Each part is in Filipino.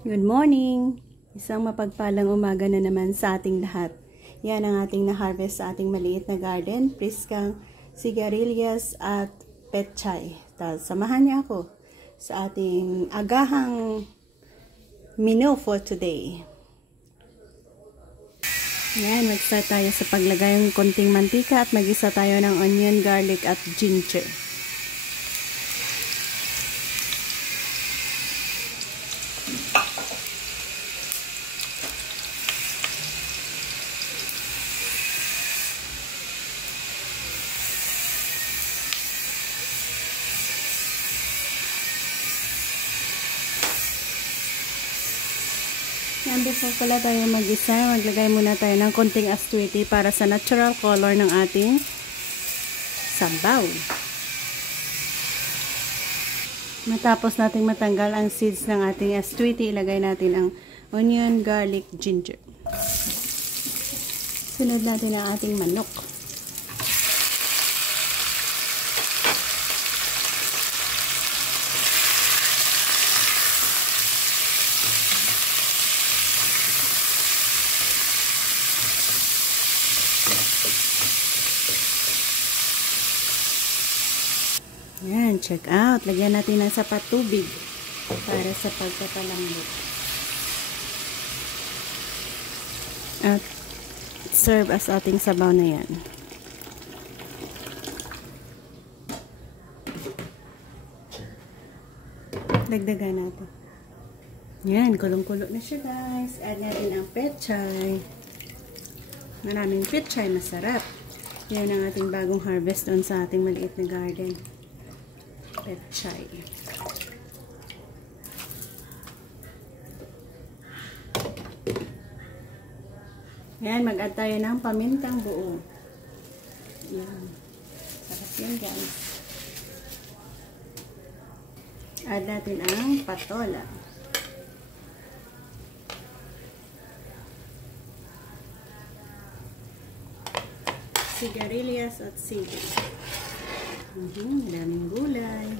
Good morning! Isang mapagpalang umaga na naman sa ating lahat. Yan ang ating na-harvest sa ating maliit na garden, priskang sigarilyas at petchay. Samahan niyo ako sa ating agahang menu for today. Yan, mag-start tayo sa paglagay ng konting mantika at mag-isa tayo ng onion, garlic at ginger. Yan, before pala tayo mag-isa, maglagay muna tayo ng konting aswiti para sa natural color ng ating sabaw. Matapos nating matanggal ang seeds ng ating aswiti, ilagay natin ang onion, garlic, ginger. Sunod natin ang ating manok. Yan, check out. Lagyan natin ng sapat tubig para sa pagpapalambot. At serve as ating sabaw na yan. Dagdagan natin. Yan, kulong-kulo na siya guys. Add natin ang petchay. Maraming petchay, masarap. Yan ang ating bagong harvest doon sa ating maliit na garden. Petchay. Ayan, mag-add tayo ng pamintang buo. Ayan. Sarap yan guys. Add natin ang patola. Sigarilyas at sili. Daming gulay.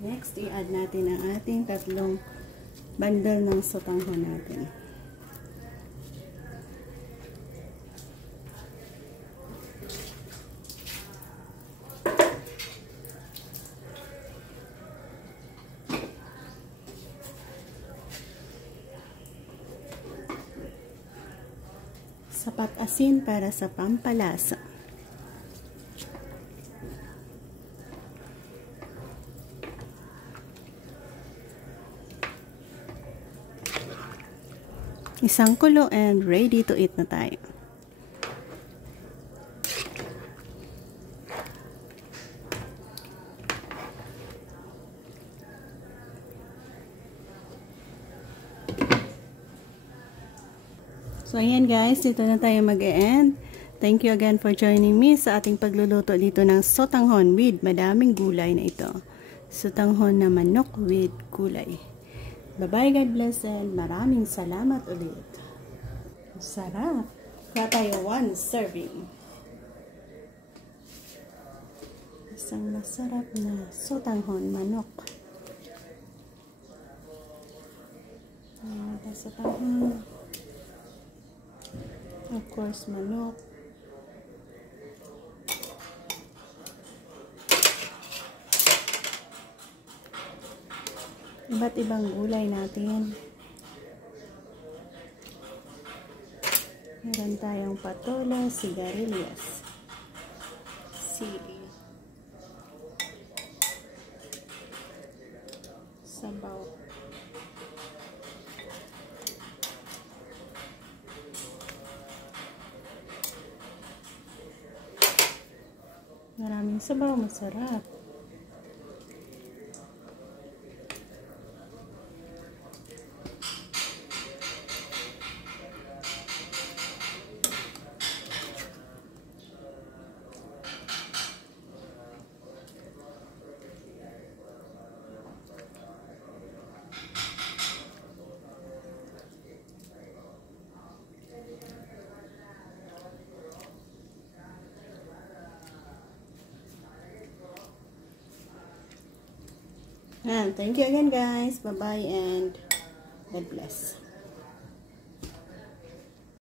Next, i-add natin ang ating tatlong bundle ng sotanghon natin. Sapat asin para sa pampalasa. Isang kulo and ready to eat na tayo. So, ayan guys, dito na tayo mag-e-end. Thank you again for joining me sa ating pagluluto dito ng sotanghon with madaming gulay na ito. Sotanghon na manok with gulay. Bye-bye, God bless, and maraming salamat ulit. Sarap. Kaya tayo one serving. Isang masarap na sotanghon manok. Ayan, sotanghon. Of course, manok. Iba't ibang gulay natin. Meron tayong patola, sigarilyas, sili, sabaw. Maraming sabaw, masarap. Thank you again guys. Bye-bye and God bless.